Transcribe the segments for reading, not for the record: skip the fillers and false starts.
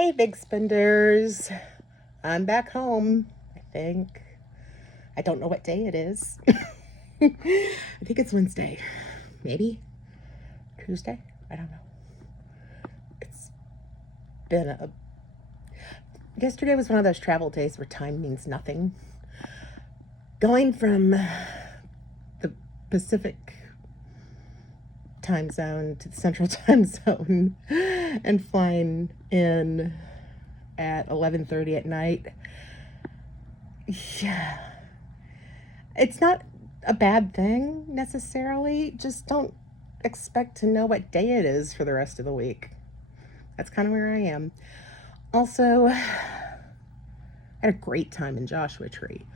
Hey, big spenders. I'm back home, I think. I don't know what day it is. I think it's Wednesday. Maybe Tuesday? I don't know. It's been a. Yesterday was one of those travel days where time means nothing. Going from the Pacific time zone to the Central time zone and flying in at 11:30 at night. Yeah. It's not a bad thing necessarily. Just don't expect to know what day it is for the rest of the week. That's kind of where I am. Also, I had a great time in Joshua Tree.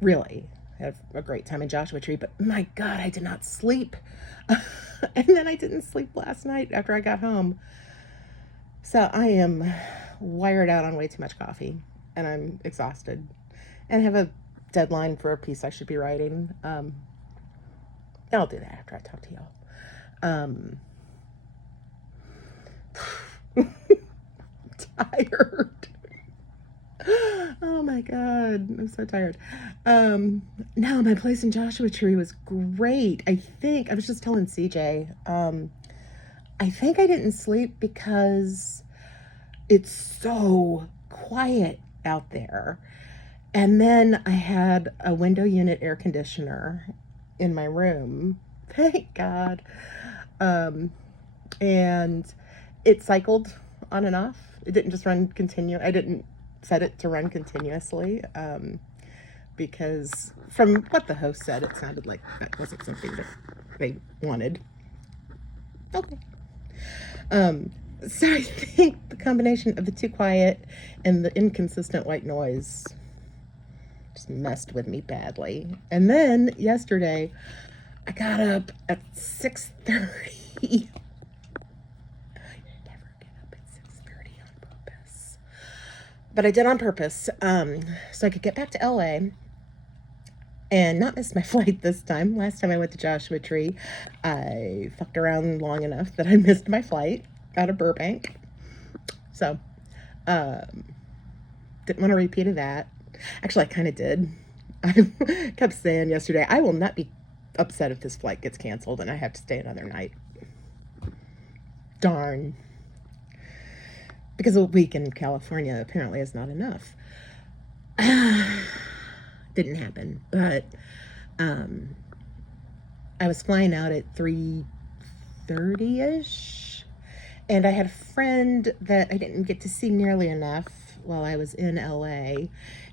Really, I had a great time in Joshua Tree, but my God, I did not sleep. And then I didn't sleep last night after I got home. So I am wired out on way too much coffee, and I'm exhausted, and have a deadline for a piece I should be writing. I'll do that after I talk to y'all. Tired. Oh my God, I'm so tired. No, my place in Joshua Tree was great. I think I was just telling CJ. I think I didn't sleep because it's so quiet out there. And then I had a window unit air conditioner in my room. Thank God. Um, and it cycled on and off. It didn't just run I didn't set it to run continuously, because from what the host said, it sounded like that wasn't something that they wanted. Okay. Um, so I think the combination of the too quiet and the inconsistent white noise just messed with me badly. And then yesterday, I got up at 6:30. But I did on purpose, so I could get back to LA and not miss my flight this time. Last time I went to Joshua Tree, I fucked around long enough that I missed my flight out of Burbank. So, um, didn't want to repeat of that. Actually, I kind of did. I kept saying yesterday, I will not be upset if this flight gets canceled and I have to stay another night. Darn. Because a week in California apparently is not enough. Didn't happen, but um, I was flying out at 3:30ish, and I had a friend that I didn't get to see nearly enough while I was in LA,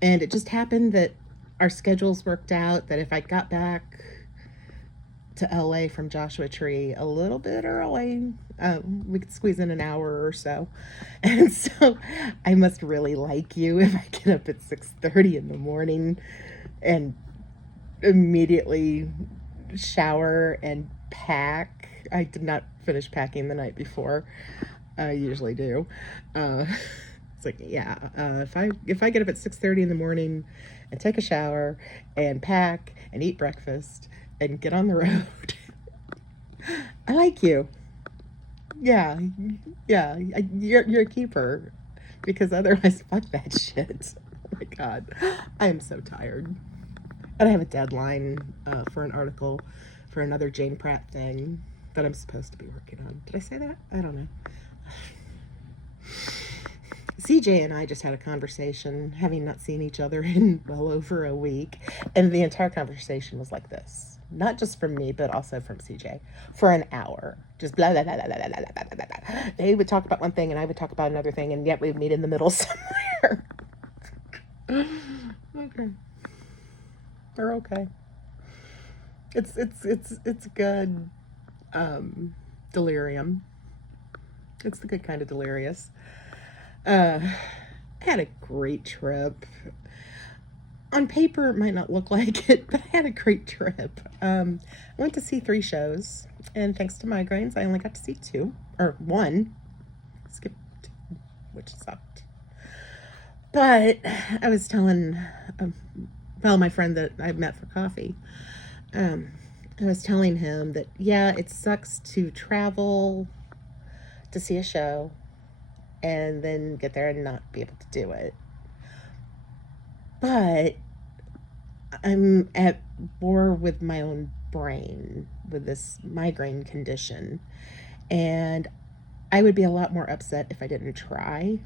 and it just happened that our schedules worked out that if I got back to LA from Joshua Tree a little bit early, we could squeeze in an hour or so. And so I must really like you if I get up at 6:30 in the morning and immediately shower and pack. I did not finish packing the night before. I usually do. Uh, it's like, yeah, if I get up at 6:30 in the morning and take a shower and pack and eat breakfast and get on the road, I like you. Yeah, yeah, you're a keeper, because otherwise, fuck that shit. Oh my God, I am so tired. And I have a deadline for an article for another Jane Pratt thing that I'm supposed to be working on. Did I say that? I don't know. CJ and I just had a conversation, having not seen each other in well over a week. And the entire conversation was like this. Not just from me, but also from CJ. For an hour. Just blah, blah, blah, blah, blah, blah, blah, blah, blah. They would talk about one thing and I would talk about another thing, and yet we'd meet in the middle somewhere. Okay. We're okay. It's good delirium. It's the good kind of delirious. I had a great trip. On paper, it might not look like it, but I had a great trip. I went to see 3 shows, and thanks to migraines, I only got to see 2 or 1. Skipped 2, which sucked. But I was telling, my friend that I met for coffee, um, I was telling him that, yeah, it sucks to travel to see a show and then get there and not be able to do it. But I'm at war with my own brain with this migraine condition, and I would be a lot more upset if I didn't try.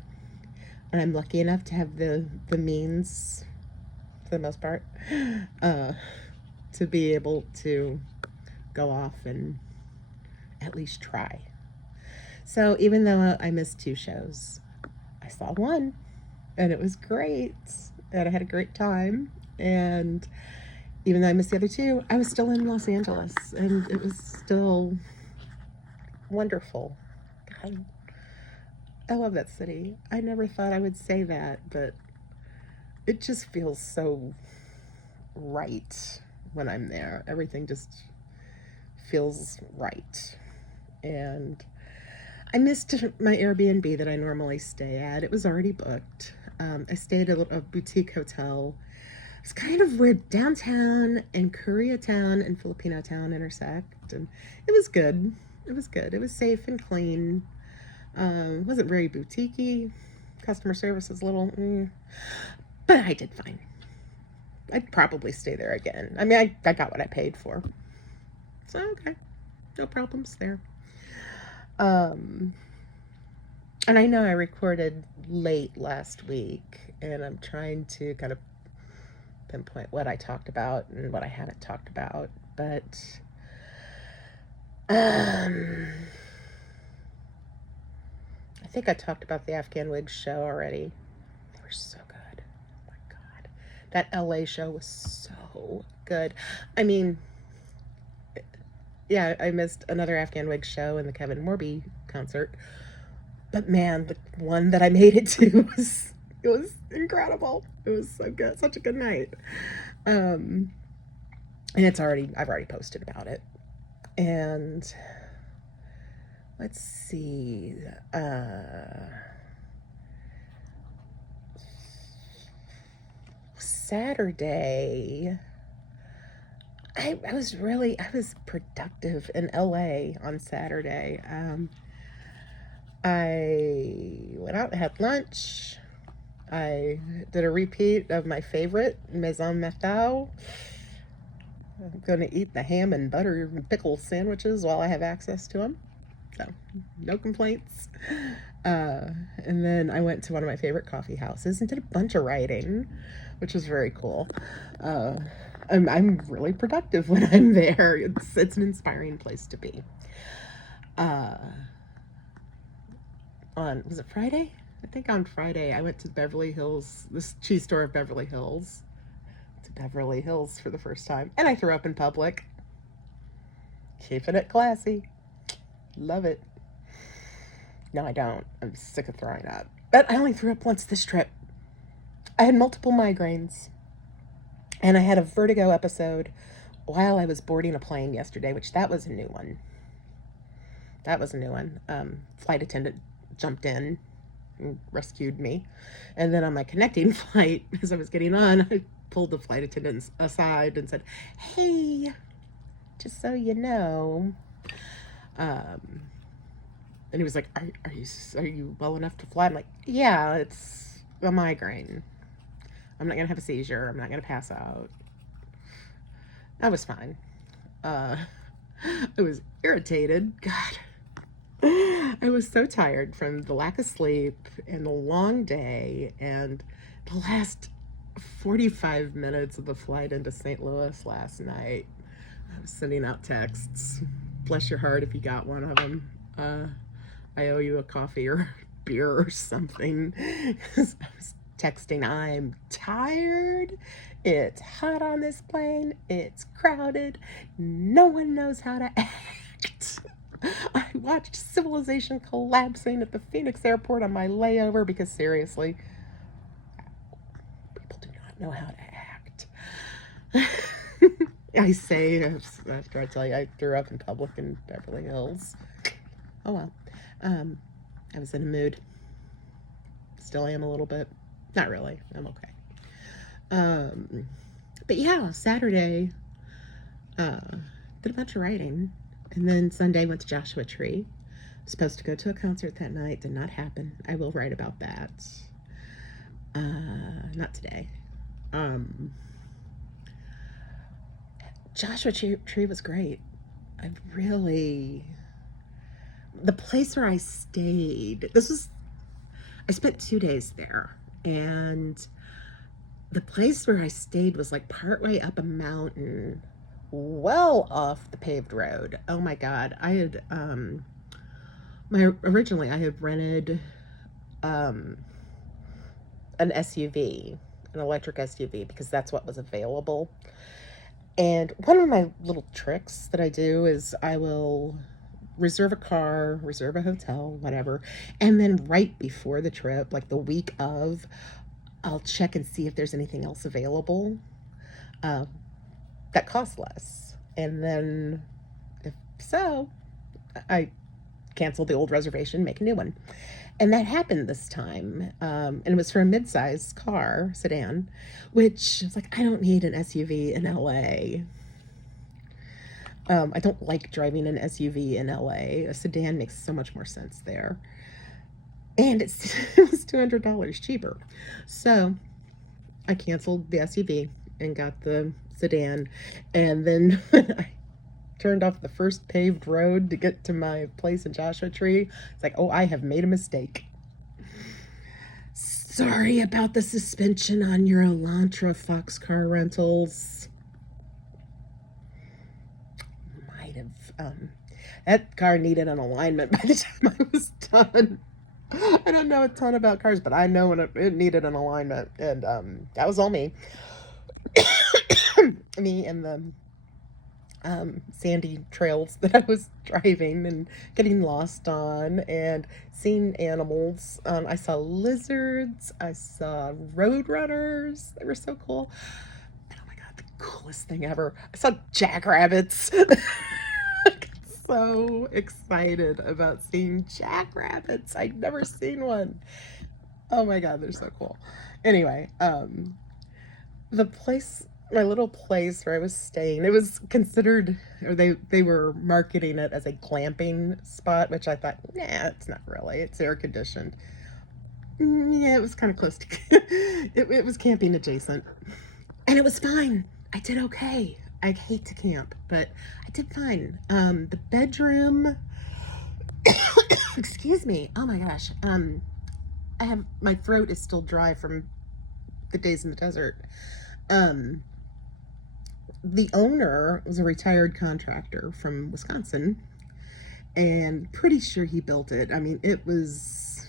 And I'm lucky enough to have the means, for the most part, uh, to be able to go off and at least try. So even though I missed 2 shows, I saw one, and it was great, and I had a great time. And even though I missed the other 2, I was still in Los Angeles, and it was still wonderful. God, I love that city. I never thought I would say that, but it just feels so right when I'm there. Everything just feels right. And I missed my Airbnb that I normally stay at. It was already booked. I stayed at a boutique hotel. It's kind of where downtown and Koreatown and Filipino town intersect, and it was good. It was good. It was safe and clean. Wasn't very boutiquey. Customer service was a little, but I did fine. I'd probably stay there again. I mean, I got what I paid for, so okay, no problems there. And I know I recorded late last week, and I'm trying to kind of pinpoint what I talked about and what I haven't talked about, but I think I talked about the Afghan Wigs show already. They were so good. Oh my God. That LA show was so good. I mean, yeah, I missed another Afghan Wigs show and the Kevin Morby concert. But man, the one that I made it to was incredible. It was so good, such a good night. And I've already posted about it. And let's see, Saturday, I was productive in LA on Saturday. I went out and had lunch. I did a repeat of my favorite, Maison Meftal. I'm going to eat the ham and butter and pickle sandwiches while I have access to them. So, no complaints. And then I went to one of my favorite coffee houses and did a bunch of writing, which was very cool. I'm really productive when I'm there. It's an inspiring place to be. Was it Friday? I think on Friday I went to Beverly Hills, this cheese store of Beverly Hills, to Beverly Hills for the first time, and I threw up in public. Keeping it classy. Love it. No, I don't. I'm sick of throwing up. But I only threw up once this trip. I had multiple migraines, and I had a vertigo episode while I was boarding a plane yesterday, which that was a new one. Flight attendant jumped in and rescued me. And then on my connecting flight, as I was getting on, I pulled the flight attendant aside and said, "Hey, just so you know." And he was like, are you well enough to fly? I'm like, yeah, it's a migraine. I'm not going to have a seizure. I'm not going to pass out. I was fine. I was irritated. God. I was so tired from the lack of sleep and the long day and the last 45 minutes of the flight into St. Louis last night. I was sending out texts. Bless your heart if you got one of them. I owe you a coffee or beer or something. I was texting, I'm tired. It's hot on this plane. It's crowded. No one knows how to act. I watched civilization collapsing at the Phoenix airport on my layover because seriously, people do not know how to act. I say after I tell you I threw up in public in Beverly Hills. Oh well. I was in a mood. Still am a little bit. Not really. I'm okay. But yeah, Saturday, did a bunch of writing. And then Sunday went to Joshua Tree. Supposed to go to a concert that night, did not happen. I will write about that. Not today. Um, Joshua Tree was great. I really, the place where I stayed, I spent 2 days there, and the place where I stayed was like partway up a mountain, well off the paved road. Oh my God. Originally I had rented, um, an SUV, an electric SUV, because that's what was available. And one of my little tricks that I do is I will reserve a car, reserve a hotel, whatever, and then right before the trip, like the week of, I'll check and see if there's anything else available uh, that costs less. And then, if so, I cancel the old reservation, make a new one. And that happened this time. And it was for a mid-sized car, sedan, which is like, I don't need an SUV in LA. I don't like driving an SUV in LA. A sedan makes so much more sense there. And it was $200 cheaper. So I canceled the SUV and got the sedan. And then when I turned off the first paved road to get to my place in Joshua Tree, it's like, oh, I have made a mistake. Sorry about the suspension on your Elantra Fox car rentals. Might have, that car needed an alignment by the time I was done. I don't know a ton about cars, but I know when it needed an alignment, and that was all me. Me and the sandy trails that I was driving and getting lost on, and seeing animals. I saw lizards. I saw roadrunners. They were so cool. And oh my God, the coolest thing ever. I saw jackrabbits. I got so excited about seeing jackrabbits. I'd never seen one. Oh my God, they're so cool. Anyway, the place, my little place where I was staying, it was considered, or they were marketing it as a glamping spot, which I thought, nah, it's not really. It's air conditioned. Yeah, it was kind of close to it was camping adjacent. And it was fine. I did okay. I hate to camp, but I did fine. The bedroom, excuse me. Oh my gosh. I have, my throat is still dry from the days in the desert. Um, the owner was a retired contractor from Wisconsin, and pretty sure he built it. I mean, it was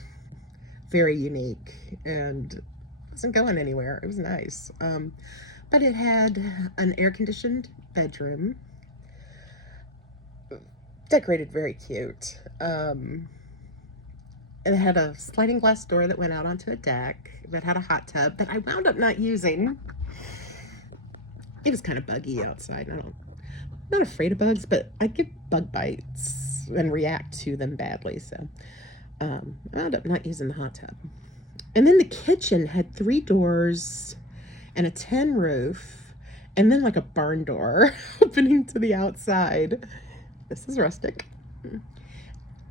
very unique and wasn't going anywhere. It was nice. But it had an air conditioned bedroom, decorated very cute. It had a sliding glass door that went out onto a deck that had a hot tub that I wound up not using. It was kind of buggy outside. I'm not afraid of bugs, but I get bug bites and react to them badly. So I wound up not using the hot tub. And then the kitchen had 3 doors and a tin roof, and then like a barn door opening to the outside. This is rustic.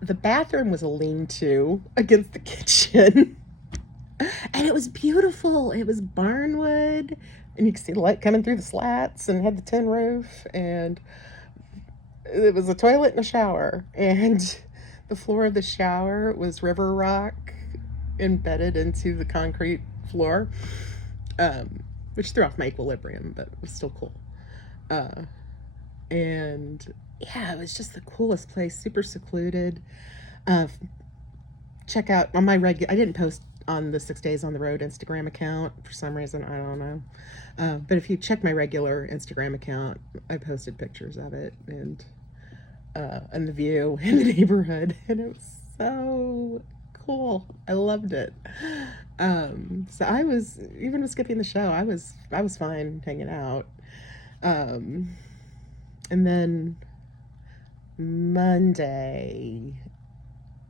The bathroom was a lean-to against the kitchen. And it was beautiful. It was barnwood, and you could see the light coming through the slats, and it had the tin roof, and it was a toilet and a shower. And the floor of the shower was river rock embedded into the concrete floor, which threw off my equilibrium, but it was still cool. And yeah, it was just the coolest place, super secluded. Check out on my I didn't post on the 6 Days on the Road Instagram account for some reason, I don't know. But if you check my regular Instagram account, I posted pictures of it, and the view in the neighborhood, and it was so cool. I loved it. So I was, even with skipping the show, I was fine hanging out. And then Monday,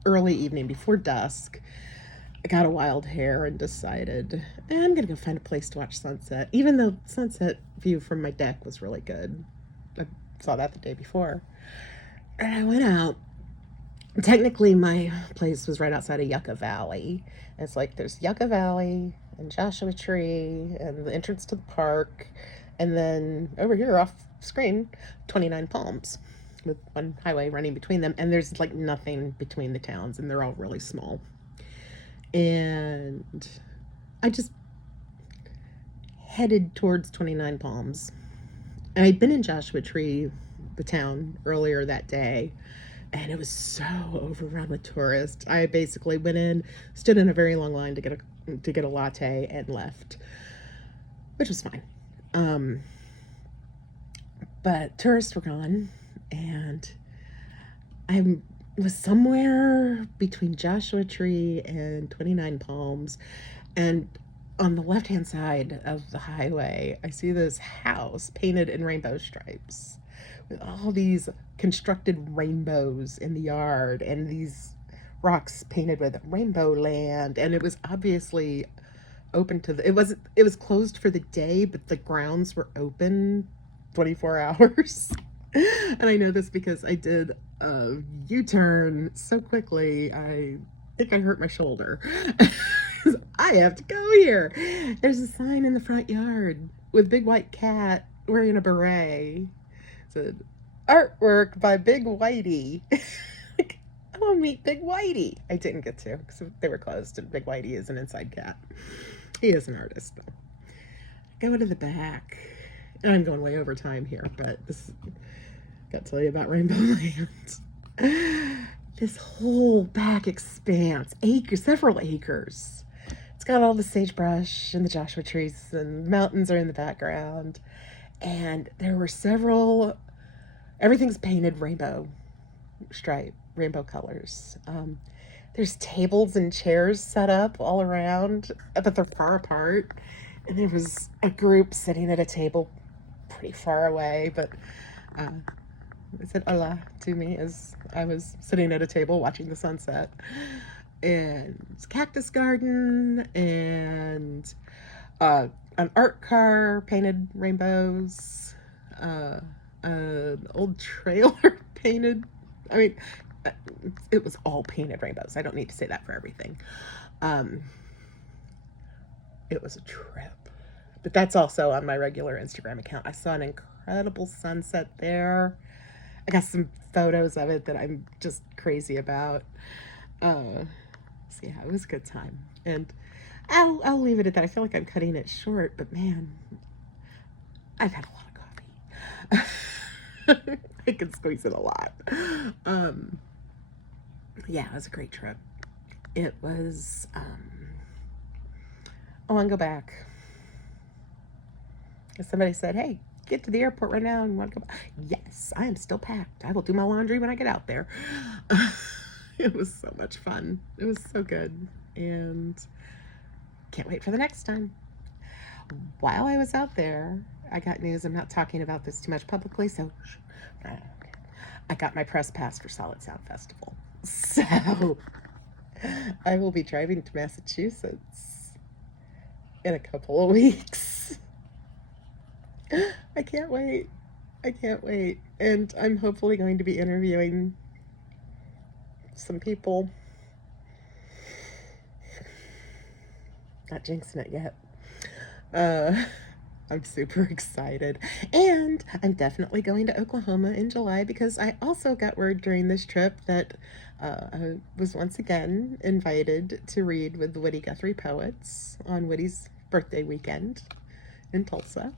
early evening before dusk, I got a wild hair and decided, I'm gonna go find a place to watch sunset, even though sunset view from my deck was really good. I saw that the day before. And I went out, technically my place was right outside of Yucca Valley. It's like there's Yucca Valley and Joshua Tree and the entrance to the park, and then over here off screen, 29 Palms with one highway running between them, and there's like nothing between the towns, and they're all really small. And I just headed towards 29 Palms. And I'd been in Joshua Tree, the town, earlier that day, and it was so overrun with tourists. I basically went in, stood in a very long line to get a latte, and left, which was fine. Um, but tourists were gone, and I was somewhere between Joshua Tree and 29 Palms, and on the left hand side of the highway, I see this house painted in rainbow stripes with all these constructed rainbows in the yard and these rocks painted with rainbow land. And it was obviously open to it was closed for the day, but the grounds were open 24 hours. And I know this because I did a U-turn so quickly, I think I hurt my shoulder. I have to go here. There's a sign in the front yard with Big White Cat wearing a beret. It said, artwork by Big Whitey. Like, I want to meet Big Whitey. I didn't get to because they were closed, and Big Whitey is an inside cat. He is an artist, though. Go to the back. And I'm going way over time here, but this got to tell you about Rainbow Land. This whole back expanse, acres, several acres. It's got all the sagebrush and the Joshua trees, and the mountains are in the background. And there were everything's painted rainbow stripe, rainbow colors. There's tables and chairs set up all around, but they're far apart. And there was a group sitting at a table pretty far away, but they said hola to me as I was sitting at a table watching the sunset. And cactus garden and an art car painted rainbows, an old trailer painted. I mean, it was all painted rainbows. I don't need to say that for everything. It was a trip. But that's also on my regular Instagram account. I saw an incredible sunset there. I got some photos of it that I'm just crazy about. So yeah, it was a good time. And I'll leave it at that. I feel like I'm cutting it short, but man, I've had a lot of coffee. I can squeeze it a lot. Yeah, it was a great trip. It was, I want to go back. If somebody said, hey, get to the airport right now and want to go back. Yes, I am still packed. I will do my laundry when I get out there. It was so much fun. It was so good. And can't wait for the next time. While I was out there, I got news. I'm not talking about this too much publicly, so I got my press pass for Solid Sound Festival. So I will be driving to Massachusetts in a couple of weeks. I can't wait. I can't wait. And I'm hopefully going to be interviewing some people. Not jinxing it yet. I'm super excited. And I'm definitely going to Oklahoma in July because I also got word during this trip that I was once again invited to read with the Woody Guthrie Poets on Woody's birthday weekend in Tulsa.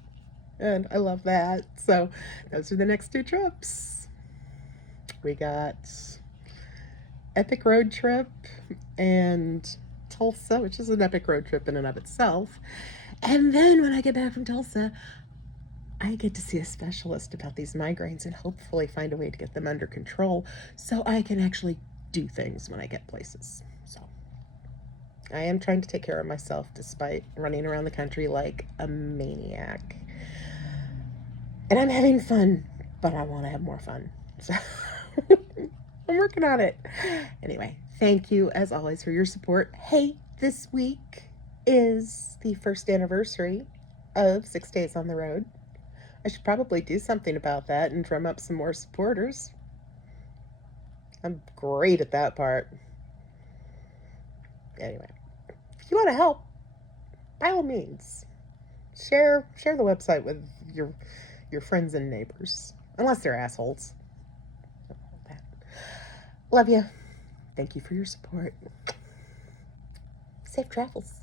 And I love that. So those are the next two trips. We got Epic Road Trip and Tulsa, which is an epic road trip in and of itself. And then when I get back from Tulsa, I get to see a specialist about these migraines and hopefully find a way to get them under control so I can actually do things when I get places. So I am trying to take care of myself despite running around the country like a maniac. And I'm having fun, but I want to have more fun. So I'm working on it. Anyway, thank you as always for your support. Hey, this week is the first anniversary of 6 Days on the Road. I should probably do something about that and drum up some more supporters. I'm great at that part. Anyway, if you want to help, by all means, share the website with your friends and neighbors, unless they're assholes. Love you. Thank you for your support. Safe travels.